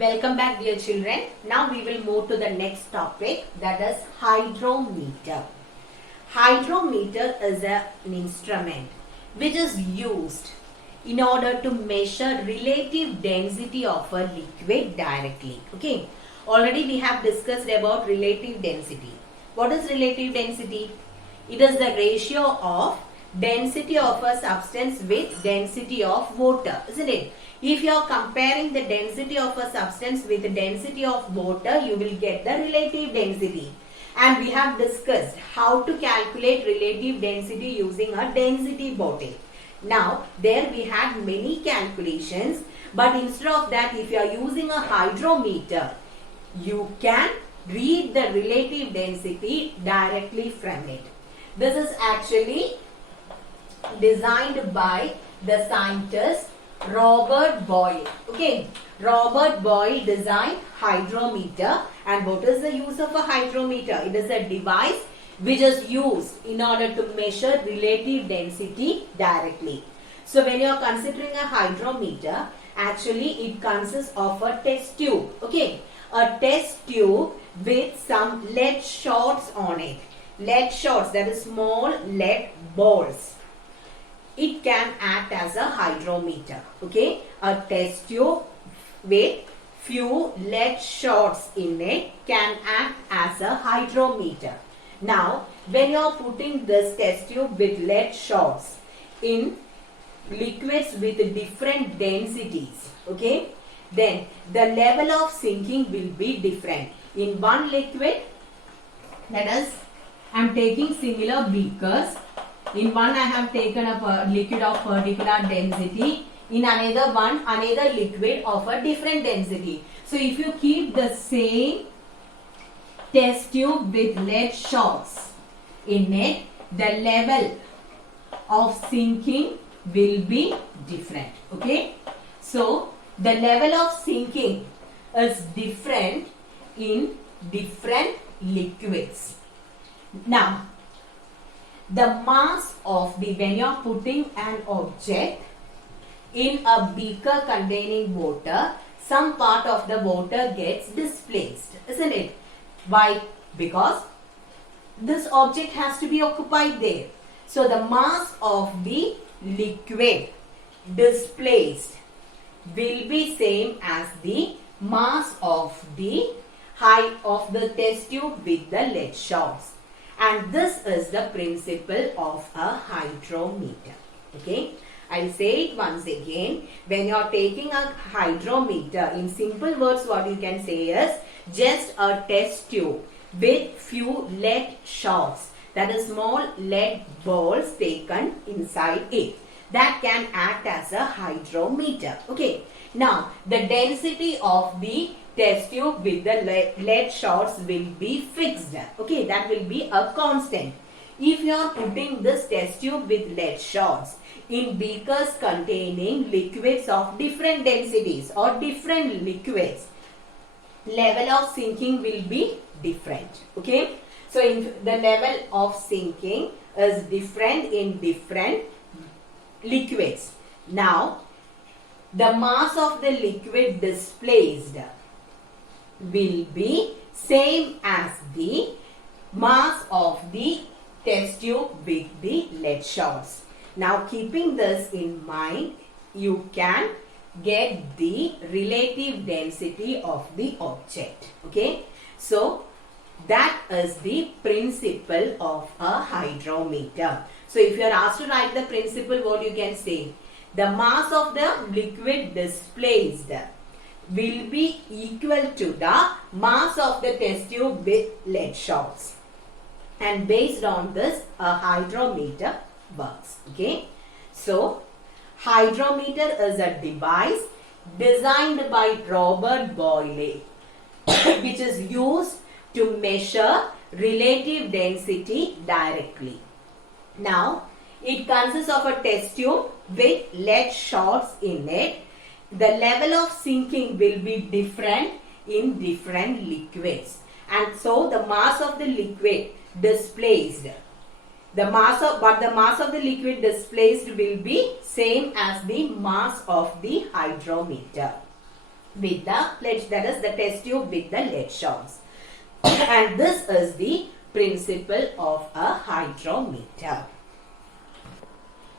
Welcome back, dear children. Now we will move to the next topic, that is hydrometer. Hydrometer is an instrument which is used in order to measure relative density of a liquid directly. Okay. Already we have discussed about relative density. What is relative density? It is the ratio of density of a substance with density of water, isn't it? If you are comparing the density of a substance with the density of water, you will get the relative density. And we have discussed how to calculate relative density using a density bottle. Now, there we had many calculations, but instead of that, if you are using a hydrometer, you can read the relative density directly from it. This is actually designed by the scientist Robert Boyle. Okay, Robert Boyle designed hydrometer. And what is the use of a hydrometer? It is a device which is used in order to measure relative density directly. So when you are considering a hydrometer, actually it consists of a test tube. Okay, a test tube with some lead shots on it. Lead shots, that is small lead balls. It can act as a hydrometer. Okay, a test tube with few lead shots in it can act as a hydrometer. Now, when you are putting this test tube with lead shots in liquids with different densities, okay, then the level of sinking will be different. In one liquid, that is, I am taking similar beakers. In one I have taken a liquid of particular density. In another one, another liquid of a different density. So if you keep the same test tube with lead shots in it, the level of sinking will be different. Okay. So the level of sinking is different in different liquids. Now, the mass of when you are putting an object in a beaker containing water, some part of the water gets displaced, isn't it? Why? Because this object has to be occupied there. So the mass of the liquid displaced will be same as the mass of the height of the test tube with the lead shots. And this is the principle of a hydrometer. Okay, I say it once again. When you are taking a hydrometer, in simple words, what you can say is just a test tube with few lead shots, that is small lead balls taken inside it. That can act as a hydrometer. Okay. Now, the density of the test tube with the lead shots will be fixed. Okay, that will be a constant. If you are putting this test tube with lead shots in beakers containing liquids of different densities or different liquids, level of sinking will be different. Okay, so the level of sinking is different in different liquids. Now, the mass of the liquid displaced will be same as the mass of the test tube with the lead shots. Now, keeping this in mind, you can get the relative density of the object. Okay, so that is the principle of a hydrometer. So if you are asked to write the principle, what you can say? The mass of the liquid displaced will be equal to the mass of the test tube with lead shots. And based on this, a hydrometer works. Okay. So, hydrometer is a device designed by Robert Boyle which is used to measure relative density directly. Now, it consists of a test tube with lead shots in it. The level of sinking will be different in different liquids. And so, the mass of the liquid displaced, the mass of the liquid displaced will be same as the mass of the hydrometer. with the lead, that is the test tube with the lead shots. And this is the principle of a hydrometer.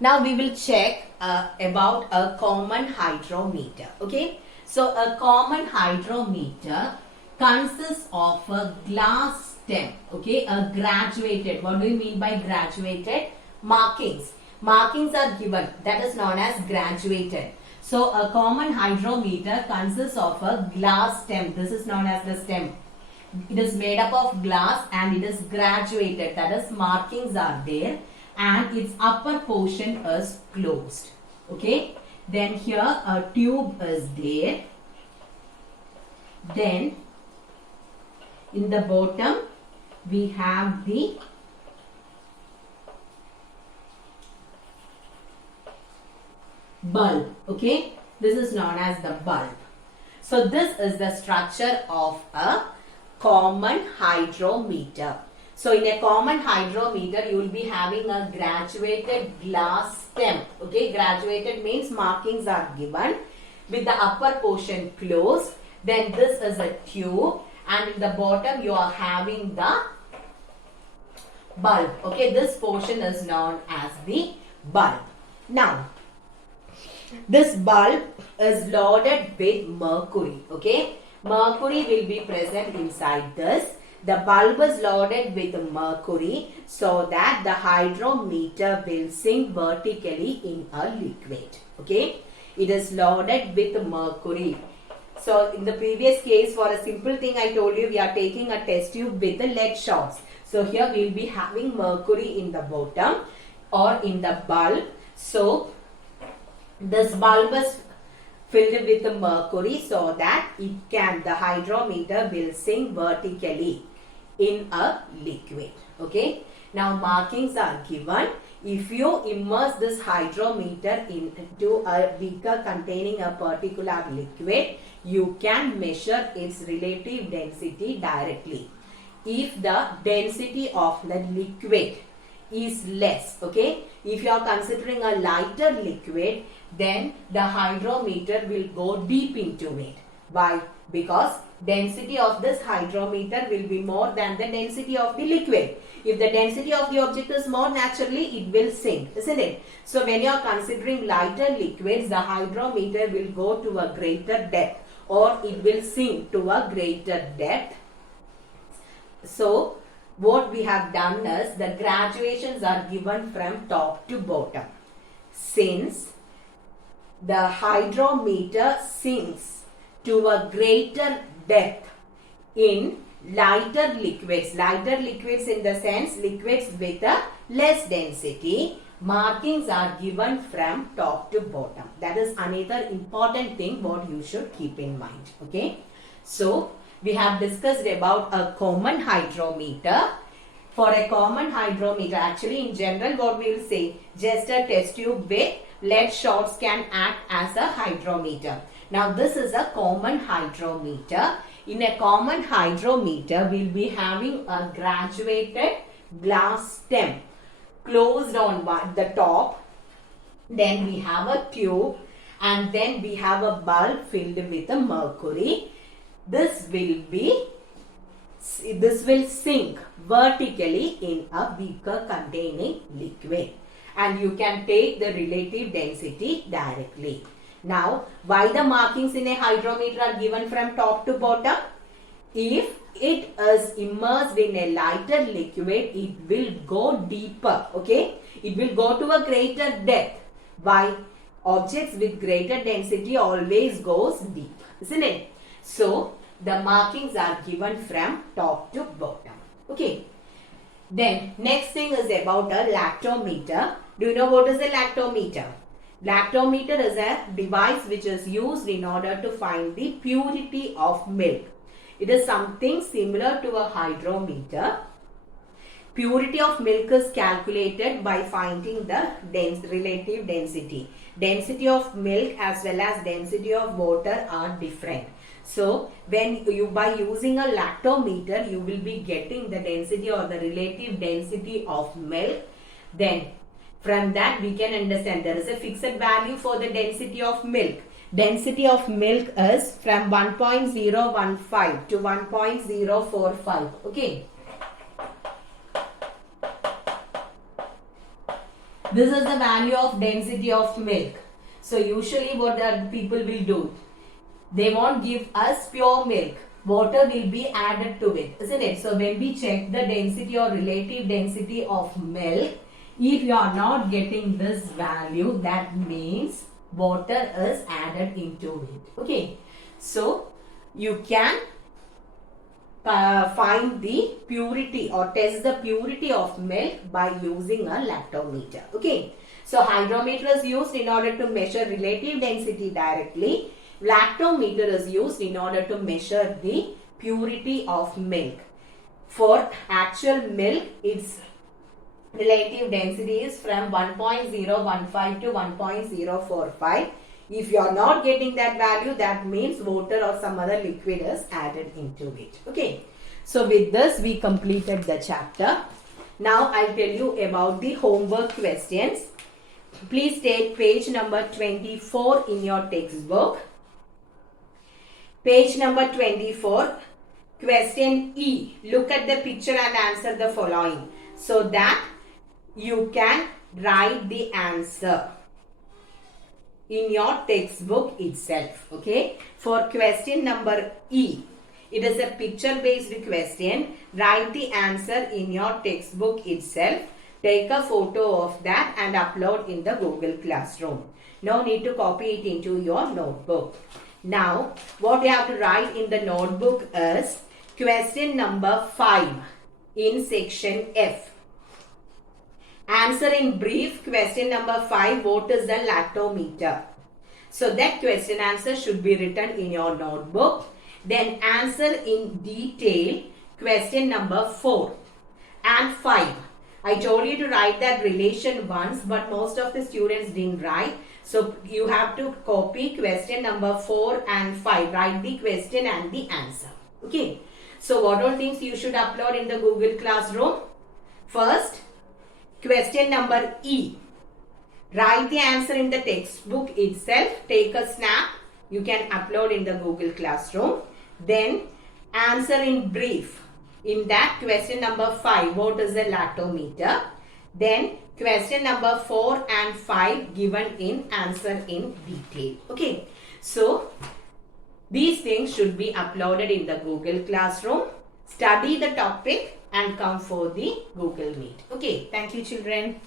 Now we will check about a common hydrometer. Okay, so a common hydrometer consists of a glass stem. Okay, a graduated. What do you mean by graduated? Markings. Markings are given. That is known as graduated. So a common hydrometer consists of a glass stem. This is known as the stem. It is made up of glass and it is graduated. That is, markings are there and its upper portion is closed. Okay. Then here a tube is there. Then in the bottom we have the bulb. Okay, this is known as the bulb. So this is the structure of a common hydrometer. So in a common hydrometer you will be having a graduated glass stem. Okay, graduated means markings are given with the upper portion closed. Then this is a tube and in the bottom you are having the bulb. Okay, this portion is known as the bulb. Now this bulb is loaded with mercury. Okay, mercury will be present inside this. The bulb is loaded with mercury so that the hydrometer will sink vertically in a liquid. Okay, it is loaded with mercury. So in the previous case, for a simple thing I told you, we are taking a test tube with the lead shots. So here we will be having mercury in the bottom or in the bulb. So this bulb is filled with the mercury so that the hydrometer will sink vertically in a liquid. Okay. Now markings are given. If you immerse this hydrometer into a beaker containing a particular liquid, you can measure its relative density directly. If the density of the liquid is less, okay, if you are considering a lighter liquid, then the hydrometer will go deep into it. Why? Because density of this hydrometer will be more than the density of the liquid. If the density of the object is more, naturally it will sink, isn't it? So when you are considering lighter liquids, the hydrometer will go to a greater depth or it will sink to a greater depth. So what we have done is the graduations are given from top to bottom. Since the hydrometer sinks to a greater depth in lighter liquids in the sense liquids with a less density, markings are given from top to bottom. That is another important thing what you should keep in mind. Okay, so we have discussed about a common hydrometer. For a common hydrometer, actually in general what we will say, just a test tube with lead shots can act as a hydrometer. Now this is a common hydrometer. In a common hydrometer, we will be having a graduated glass stem closed on the top. Then we have a tube and then we have a bulb filled with a mercury. This will sink vertically in a beaker containing liquid. And you can take the relative density directly. Now, why the markings in a hydrometer are given from top to bottom? If it is immersed in a lighter liquid, it will go deeper. Okay, it will go to a greater depth. Why? Objects with greater density always goes deep, isn't it? So the markings are given from top to bottom. Okay. Then next thing is about a lactometer. Do you know what is a lactometer? Lactometer is a device which is used in order to find the purity of milk. It is something similar to a hydrometer. Purity of milk is calculated by finding the relative density. Density of milk as well as density of water are different. So by using a lactometer, you will be getting the density or the relative density of milk. Then from that we can understand there is a fixed value for the density of milk. density of milk is from 1.015 to 1.045. Okay. This is the value of density of milk. So usually what the people will do, they won't give us pure milk. Water will be added to it, isn't it? So when we check the density or relative density of milk, if you are not getting this value, that means water is added into it. Okay. So you can find the purity or test the purity of milk by using a lactometer. Okay. So hydrometer is used in order to measure relative density directly. Lactometer is used in order to measure the purity of milk. For actual milk, its relative density is from 1.015 to 1.045. If you are not getting that value, that means water or some other liquid is added into it. Okay. So with this, we completed the chapter. Now I'll tell you about the homework questions. Please take page number 24 in your textbook. Page number 24, question E. Look at the picture and answer the following so that you can write the answer in your textbook itself. Okay. For question number E, it is a picture based question. Write the answer in your textbook itself. Take a photo of that and upload in the Google Classroom. No need to copy it into your notebook. Now, what you have to write in the notebook is question number 5 in section F. Answer in brief question number 5. What is the lactometer? So that question answer should be written in your notebook. Then answer in detail question number 4 and 5. I told you to write that relation once, but most of the students didn't write. So you have to copy question number 4 and 5. Write the question and the answer. Okay. So what all things you should upload in the Google Classroom? First, question number E. Write the answer in the textbook itself. Take a snap. You can upload in the Google Classroom. Then answer in brief. In that question number 5, what is the lactometer? Then question number 4 and 5 given in answer in detail. Okay. So these things should be uploaded in the Google Classroom. Study the topic and come for the Google Meet. Okay. Thank you, children.